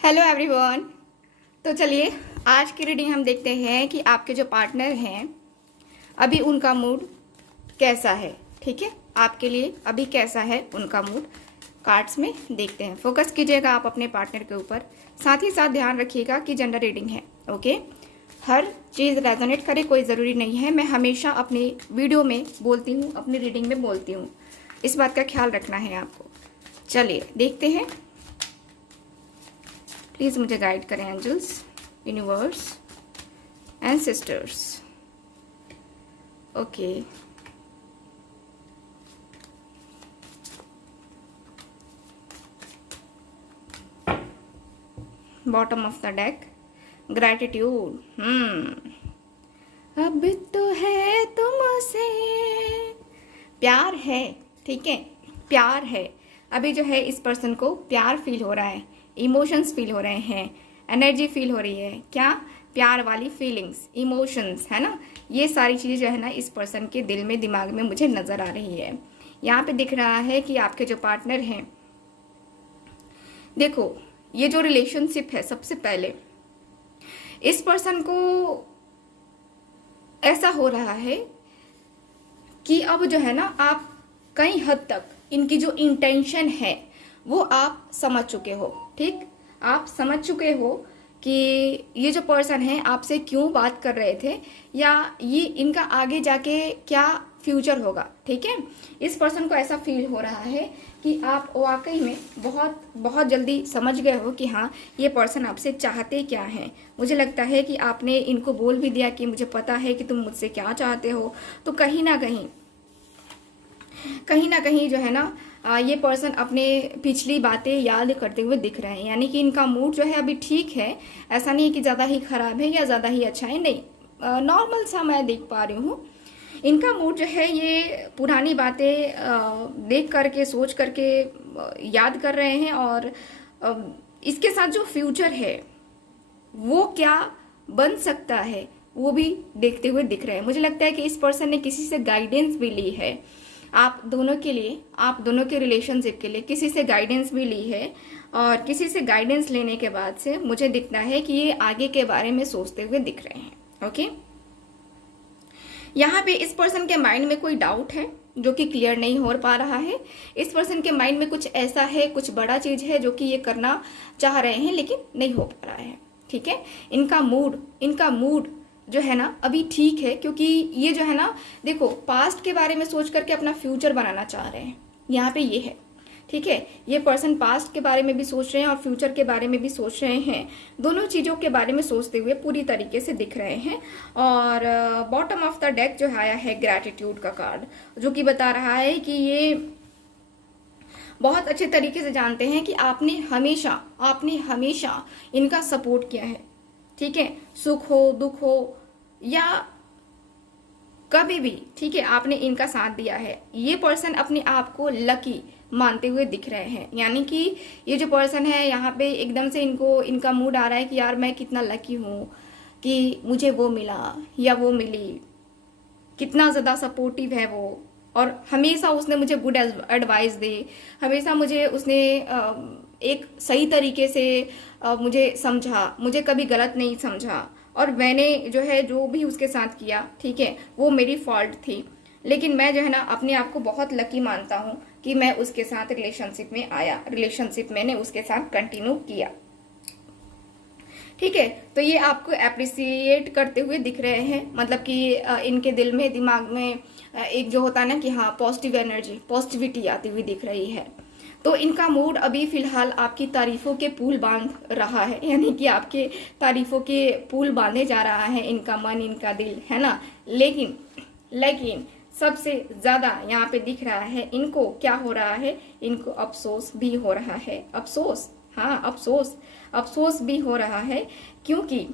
Hello everyone. तो चलिए आज की रीडिंग हम देखते हैं कि आपके जो पार्टनर हैं अभी उनका मूड कैसा है। ठीक है, आपके लिए अभी कैसा है उनका मूड, कार्ड्स में देखते हैं। फोकस कीजिएगा आप अपने पार्टनर के ऊपर, साथ ही साथ ध्यान रखिएगा कि जेंडर रीडिंग है। ओके, हर चीज़ रेजोनेट करे कोई ज़रूरी नहीं है। मैं हमेशा अपनी वीडियो में बोलती हूँ, अपनी रीडिंग में बोलती हूँ, इस बात का ख्याल रखना है आपको। चलिए देखते हैं, प्लीज़ मुझे गाइड करें angels, universe and sisters. Okay, bottom of the deck, gratitude. अब तो है तुमसे प्यार है। ठीक है, प्यार है। अभी जो है इस पर्सन को प्यार फील हो रहा है, इमोशंस फील हो रहे हैं, एनर्जी फील हो रही है। क्या? प्यार वाली फीलिंग्स, इमोशंस, है ना। ये सारी चीज़ें जो है ना इस पर्सन के दिल में, दिमाग में मुझे नज़र आ रही है। यहाँ पे दिख रहा है कि आपके जो पार्टनर हैं, देखो ये जो रिलेशनशिप है, सबसे पहले इस पर्सन को ऐसा हो रहा है कि अब जो है ना आप कई हद तक इनकी जो इंटेंशन है वो आप समझ चुके हो। ठीक, आप समझ चुके हो कि ये जो पर्सन है आपसे क्यों बात कर रहे थे, या ये इनका आगे जाके क्या फ्यूचर होगा। ठीक है, इस पर्सन को ऐसा फील हो रहा है कि आप वाकई में बहुत बहुत जल्दी समझ गए हो कि हाँ ये पर्सन आपसे चाहते क्या हैं। मुझे लगता है कि आपने इनको बोल भी दिया कि मुझे पता है कि तुम मुझसे क्या चाहते हो। तो कहीं ना कहीं जो है ना ये पर्सन अपने पिछली बातें याद करते हुए दिख रहे हैं। यानी कि इनका मूड जो है अभी ठीक है, ऐसा नहीं है कि ज़्यादा ही ख़राब है या ज़्यादा ही अच्छा है, नहीं, नॉर्मल सा मैं देख पा रही हूँ। इनका मूड जो है ये पुरानी बातें देख करके, सोच करके याद कर रहे हैं, और इसके साथ जो फ्यूचर है वो क्या बन सकता है वो भी देखते हुए दिख रहे हैं। मुझे लगता है कि इस पर्सन ने किसी से गाइडेंस भी ली है, आप दोनों के लिए, आप दोनों के रिलेशनशिप के लिए किसी से गाइडेंस भी ली है। और किसी से गाइडेंस लेने के बाद से मुझे दिखता है कि ये आगे के बारे में सोचते हुए दिख रहे हैं। ओके, यहाँ पे इस पर्सन के माइंड में कोई डाउट है जो कि क्लियर नहीं हो पा रहा है। इस पर्सन के माइंड में कुछ ऐसा है, कुछ बड़ा चीज है जो कि ये करना चाह रहे हैं लेकिन नहीं हो पा रहा है। ठीक है, इनका मूड जो है ना अभी ठीक है, क्योंकि ये जो है ना, देखो, पास्ट के बारे में सोच करके अपना फ्यूचर बनाना चाह रहे हैं। यहाँ पे ये है। ठीक है, ये पर्सन पास्ट के बारे में भी सोच रहे हैं और फ्यूचर के बारे में भी सोच रहे हैं। दोनों चीज़ों के बारे में सोचते हुए पूरी तरीके से दिख रहे हैं। और बॉटम ऑफ द डेक जो आया है ग्रैटिट्यूड का कार्ड, जो कि बता रहा है कि ये बहुत अच्छे तरीके से जानते हैं कि आपने हमेशा इनका सपोर्ट किया है। ठीक है, सुख हो, दुख हो, या कभी भी, ठीक है, आपने इनका साथ दिया है। ये पर्सन अपने आप को लकी मानते हुए दिख रहे हैं। यानी कि ये जो पर्सन है यहाँ पे एकदम से इनका मूड आ रहा है कि यार मैं कितना लकी हूँ कि मुझे वो मिला या वो मिली, कितना ज़्यादा सपोर्टिव है वो, और हमेशा उसने मुझे गुड एडवाइस दी, हमेशा मुझे उसने एक सही तरीके से मुझे समझा, मुझे कभी गलत नहीं समझा। और मैंने जो है जो भी उसके साथ किया, ठीक है, वो मेरी फॉल्ट थी, लेकिन मैं जो है ना अपने आप को बहुत लकी मानता हूँ कि मैं उसके साथ रिलेशनशिप में आया, रिलेशनशिप मैंने उसके साथ कंटिन्यू किया। ठीक है, तो ये आपको अप्रिसिएट करते हुए दिख रहे हैं। मतलब कि इनके दिल में, दिमाग में एक जो होता है ना कि हाँ पॉजिटिव एनर्जी, पॉजिटिविटी आती हुई दिख रही है। तो इनका मूड अभी फिलहाल आपकी तारीफों के पुल बांध रहा है, यानी कि आपके तारीफों के पुल बांधे जा रहा है इनका मन, इनका दिल, है ना। लेकिन सबसे ज्यादा यहाँ पे दिख रहा है इनको क्या हो रहा है, इनको अफसोस भी हो रहा है। अफसोस, हाँ अफसोस भी हो रहा है, क्योंकि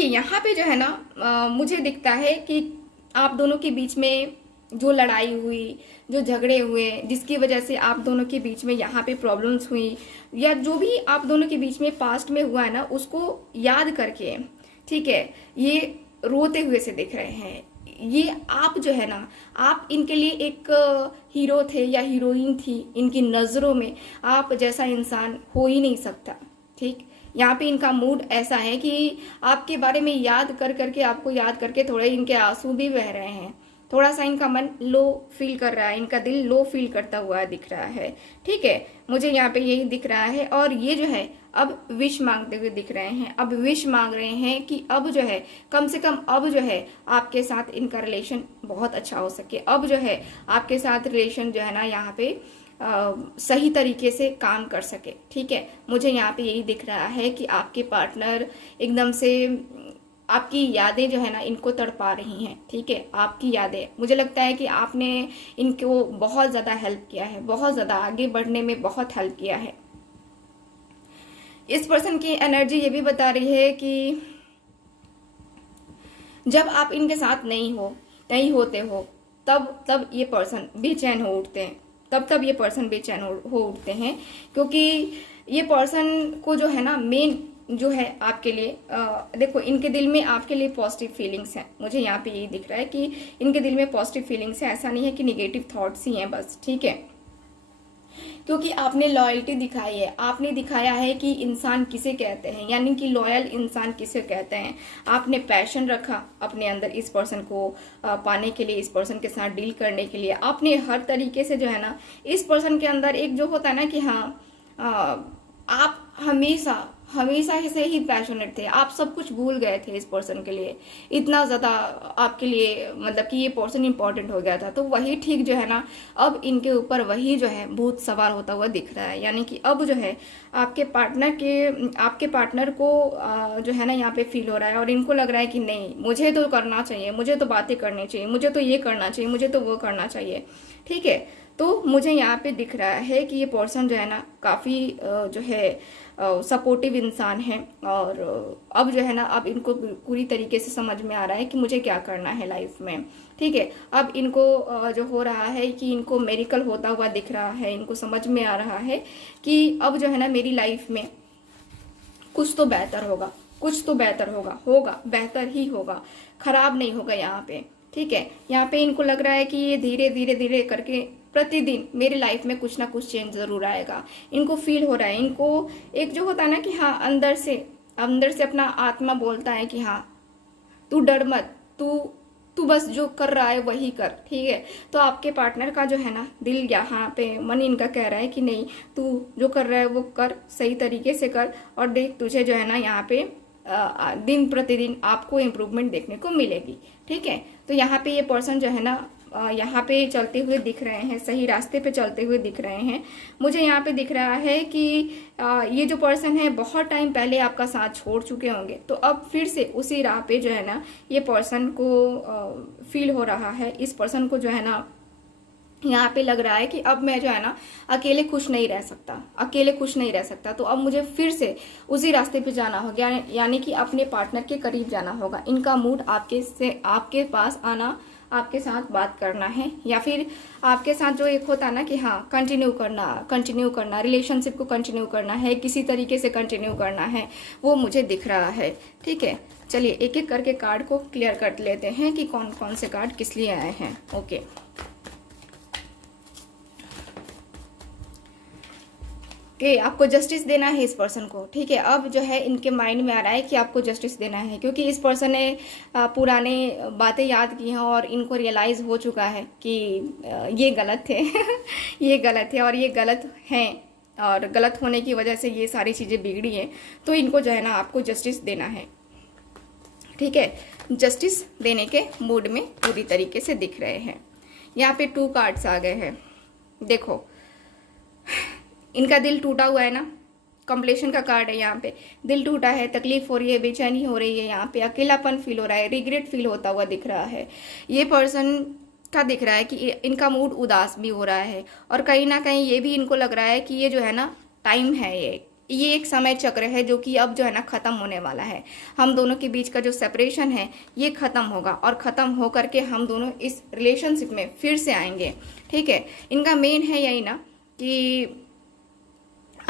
यहाँ पे जो है ना मुझे दिखता है कि आप दोनों के बीच में जो लड़ाई हुई, जो झगड़े हुए, जिसकी वजह से आप दोनों के बीच में यहाँ पे प्रॉब्लम्स हुई, या जो भी आप दोनों के बीच में पास्ट में हुआ है ना, उसको याद करके, ठीक है, ये रोते हुए से दिख रहे हैं। ये आप जो है ना, आप इनके लिए एक हीरो थे या हीरोइन थी, इनकी नज़रों में आप जैसा इंसान हो ही नहीं सकता। ठीक, यहाँ पे इनका मूड ऐसा है कि आपके बारे में याद कर करके, आपको याद करके थोड़े इनके आंसू भी बह रहे हैं, थोड़ा सा इनका मन लो फील कर रहा है, इनका दिल लो फील करता हुआ दिख रहा है। ठीक है, मुझे यहाँ पे यही दिख रहा है। और ये जो है अब विश मांगते हुए दिख रहे हैं, अब विश मांग रहे हैं कि अब जो है कम से कम अब जो है आपके साथ इनका रिलेशन बहुत अच्छा हो सके, अब जो है आपके साथ रिलेशन जो है ना यहाँ पे सही तरीके से काम कर सके। ठीक है, मुझे यहाँ पे यही दिख रहा है कि आपके पार्टनर एकदम से आपकी यादें जो है ना इनको तड़पा रही हैं। ठीक है, आपकी यादें, मुझे लगता है कि आपने इनको बहुत ज़्यादा हेल्प किया है, बहुत ज़्यादा आगे बढ़ने में बहुत हेल्प किया है। इस पर्सन की एनर्जी ये भी बता रही है कि जब आप इनके साथ नहीं होते हो तब ये पर्सन बेचैन हो उठते हैं, तब ये पर्सन बेचैन हो उठते हैं, क्योंकि ये पर्सन को जो है ना मेन जो है आपके लिए देखो, इनके दिल में आपके लिए पॉजिटिव फीलिंग्स हैं। मुझे यहाँ पे यही दिख रहा है कि इनके दिल में पॉजिटिव फीलिंग्स हैं, ऐसा नहीं है कि निगेटिव थॉट्स ही हैं बस। ठीक है, क्योंकि आपने लॉयल्टी दिखाई है, आपने दिखाया है कि इंसान किसे कहते हैं, यानी कि लॉयल इंसान किसे कहते हैं। आपने पैशन रखा अपने अंदर इस पर्सन को पाने के लिए, इस पर्सन के साथ डील करने के लिए। आपने हर तरीके से जो है ना इस पर्सन के अंदर एक जो होता है ना कि हाँ आप हमेशा से ही पैशनेट थे, आप सब कुछ भूल गए थे इस पर्सन के लिए, इतना ज़्यादा आपके लिए मतलब कि ये पर्सन इंपॉर्टेंट हो गया था। तो वही ठीक जो है ना अब इनके ऊपर वही जो है भूत सवार होता हुआ दिख रहा है, यानी कि अब जो है आपके पार्टनर को जो है ना यहाँ पे फील हो रहा है और इनको लग रहा है कि नहीं, मुझे तो करना चाहिए, मुझे तो बातें करनी चाहिए, मुझे तो ये करना चाहिए, मुझे तो वो करना चाहिए। ठीक है, तो मुझे यहाँ पे दिख रहा है कि ये पर्सन जो है ना काफ़ी जो है सपोर्टिव इंसान है, और अब जो है ना अब इनको पूरी तरीके से समझ में आ रहा है कि मुझे क्या करना है लाइफ में। ठीक है, अब इनको जो हो रहा है कि इनको मेरिकल होता हुआ दिख रहा है, इनको समझ में आ रहा है कि अब जो है ना मेरी लाइफ में कुछ तो बेहतर होगा, कुछ तो बेहतर होगा बेहतर ही होगा, खराब नहीं होगा यहाँ पे। ठीक है, यहाँ पे इनको लग रहा है कि ये धीरे करके प्रतिदिन मेरी लाइफ में कुछ ना कुछ चेंज जरूर आएगा। इनको फील हो रहा है, इनको एक जो होता है ना कि हाँ अंदर से अपना आत्मा बोलता है कि हाँ तू डर मत, तू बस जो कर रहा है वही कर। ठीक है, तो आपके पार्टनर का जो है ना दिल यहाँ पे मन इनका कह रहा है कि नहीं, तू जो कर रहा है वो कर, सही तरीके से कर, और देख तुझे जो है ना यहाँ पे दिन प्रतिदिन आपको इम्प्रूवमेंट देखने को मिलेगी। ठीक है, तो यहाँ पे ये पर्सन जो है ना यहाँ पे चलते हुए दिख रहे हैं, सही रास्ते पे चलते हुए दिख रहे हैं। मुझे यहाँ पे दिख रहा है कि ये जो पर्सन है बहुत टाइम पहले आपका साथ छोड़ चुके होंगे, तो अब फिर से उसी राह पे जो है ना ये पर्सन को फील हो रहा है। इस पर्सन को जो है ना यहाँ पे लग रहा है कि अब मैं जो है ना अकेले खुश नहीं रह सकता, तो अब मुझे फिर से उसी रास्ते पे जाना होगा, यानी कि अपने पार्टनर के करीब जाना होगा। इनका मूड आपके पास आना, आपके साथ बात करना है, या फिर आपके साथ जो एक होता है ना कि हाँ कंटिन्यू करना, रिलेशनशिप को कंटिन्यू करना है, किसी तरीके से कंटिन्यू करना है, वो मुझे दिख रहा है। ठीक है, चलिए एक एक करके कार्ड को क्लियर कर लेते हैं कि कौन कौन से कार्ड किस लिए आए हैं। ओके, आपको जस्टिस देना है इस पर्सन को। ठीक है, अब जो है इनके माइंड में आ रहा है कि आपको जस्टिस देना है, क्योंकि इस पर्सन ने पुराने बातें याद की हैं और इनको रियलाइज़ हो चुका है कि ये गलत थे ये गलत है और ये गलत हैं, और गलत होने की वजह से ये सारी चीज़ें बिगड़ी हैं। तो इनको जो है ना आपको जस्टिस देना है। ठीक है, जस्टिस देने के मूड में पूरी तरीके से दिख रहे हैं। यहाँ पे 2 कार्ड्स आ गए हैं। देखो, इनका दिल टूटा हुआ है ना, कंप्लेशन का कार्ड है। यहाँ पे दिल टूटा है, तकलीफ हो रही है, बेचैनी हो रही है, यहाँ पे अकेलापन फील हो रहा है, रिग्रेट फील होता हुआ दिख रहा है। ये पर्सन का दिख रहा है कि इनका मूड उदास भी हो रहा है, और कहीं ना कहीं ये भी इनको लग रहा है कि ये जो है ना टाइम है, ये एक समय चक्र है जो कि अब जो है ना ख़त्म होने वाला है। हम दोनों के बीच का जो सेपरेशन है ये ख़त्म होगा, और ख़त्म हो करके हम दोनों इस रिलेशनशिप में फिर से आएंगे। ठीक है, इनका मेन है यही ना कि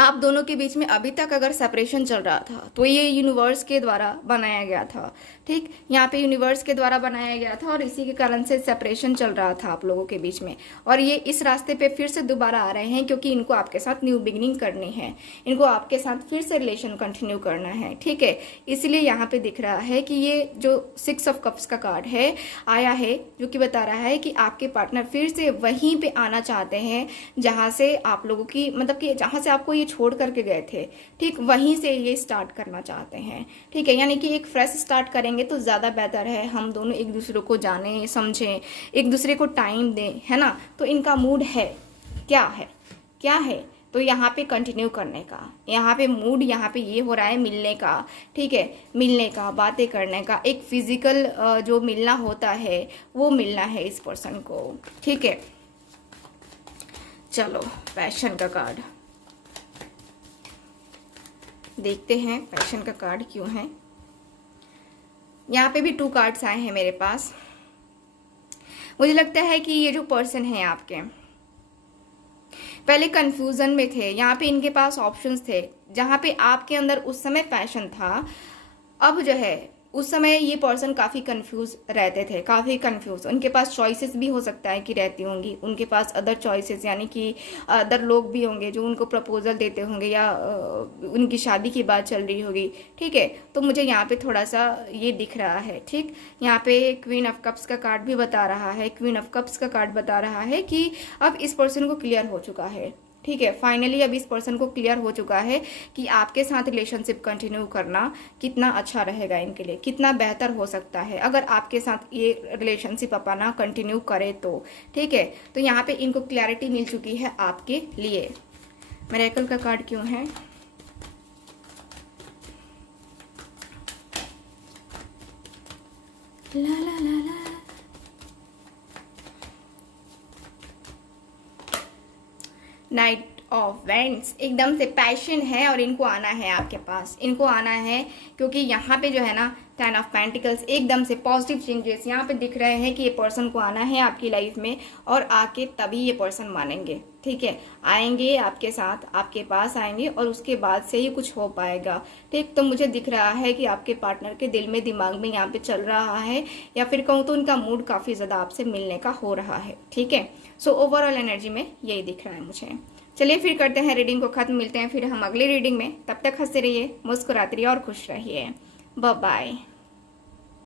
आप दोनों के बीच में अभी तक अगर सेपरेशन चल रहा था तो ये यूनिवर्स के द्वारा बनाया गया था। ठीक, यहाँ पे यूनिवर्स के द्वारा बनाया गया था और इसी के कारण से सेपरेशन चल रहा था आप लोगों के बीच में। और ये इस रास्ते पे फिर से दोबारा आ रहे हैं क्योंकि इनको आपके साथ न्यू बिगिनिंग करनी है, इनको आपके साथ फिर से रिलेशन कंटिन्यू करना है। ठीक है, इसलिए यहाँ पे दिख रहा है कि ये जो 6 ऑफ कप्स का कार्ड है आया है, जो कि बता रहा है कि आपके पार्टनर फिर से वहीं पे आना चाहते हैं जहाँ से आप लोगों की मतलब कि जहाँ से आपको ये छोड़ करके गए थे। ठीक, वहीं से ये स्टार्ट करना चाहते हैं। ठीक है, यानी कि एक फ्रेश स्टार्ट करेंगे तो ज़्यादा बेहतर है। हम दोनों एक दूसरे को जानें, समझें, एक दूसरे को टाइम दें, है ना। तो इनका मूड है क्या है तो यहाँ पे कंटिन्यू करने का, यहाँ पे मूड यहाँ पे ये हो रहा है मिलने का। ठीक है, मिलने का, बातें करने का, एक फिजिकल जो मिलना होता है वो मिलना है इस पर्सन को। ठीक है, चलो पैशन का कार्ड देखते हैं। पैशन का कार्ड क्यों है? यहाँ पे भी 2 कार्ड्स आए हैं मेरे पास। मुझे लगता है कि ये जो पर्सन है आपके पहले कंफ्यूजन में थे। यहाँ पे इनके पास ऑप्शंस थे, जहाँ पे आपके अंदर उस समय पैशन था, अब जो है उस समय ये पर्सन काफ़ी कंफ्यूज रहते थे, काफ़ी कंफ्यूज। उनके पास चॉइसेस भी हो सकता है कि रहती होंगी, उनके पास अदर चॉइसेस यानी कि अदर लोग भी होंगे जो उनको प्रपोजल देते होंगे या उनकी शादी की बात चल रही होगी। ठीक है, तो मुझे यहाँ पे थोड़ा सा ये दिख रहा है। ठीक, यहाँ पे क्वीन ऑफ कप्स का कार्ड भी बता रहा है, क्वीन ऑफ कप्स का कार्ड बता रहा है कि अब इस पर्सन को क्लियर हो चुका है। ठीक है, फाइनली अब इस पर्सन को क्लियर हो चुका है कि आपके साथ रिलेशनशिप कंटिन्यू करना कितना अच्छा रहेगा, इनके लिए कितना बेहतर हो सकता है अगर आपके साथ ये रिलेशनशिप अपना कंटिन्यू करे तो। ठीक है, तो यहाँ पे इनको क्लैरिटी मिल चुकी है आपके लिए। मिरेकल का कार्ड क्यों है? ला ला ला ला। नाइट ऑफ वेंट्स, एकदम से पैशन है और इनको आना है आपके पास, इनको आना है क्योंकि यहाँ पे जो है ना 10 ऑफ पेंटिकल्स, एकदम से पॉजिटिव चेंजेस यहाँ पे दिख रहे हैं कि ये पर्सन को आना है आपकी लाइफ में और आके तभी ये पर्सन मानेंगे। ठीक है, आएंगे आपके साथ, आपके पास आएंगे और उसके बाद से ही कुछ हो पाएगा। ठीक, तो मुझे दिख रहा है कि आपके पार्टनर के दिल में दिमाग में यहाँ पे चल रहा है, या फिर कहूँ तो उनका मूड काफ़ी ज़्यादा आपसे मिलने का हो रहा है। ठीक है, सो ओवरऑल एनर्जी में यही दिख रहा है मुझे। चलिए फिर करते हैं रीडिंग को खत्म, मिलते हैं फिर हम अगली रीडिंग में। तब तक हंसते रहिए, मुस्कुराते रहिए और खुश रहिए। Bye bye.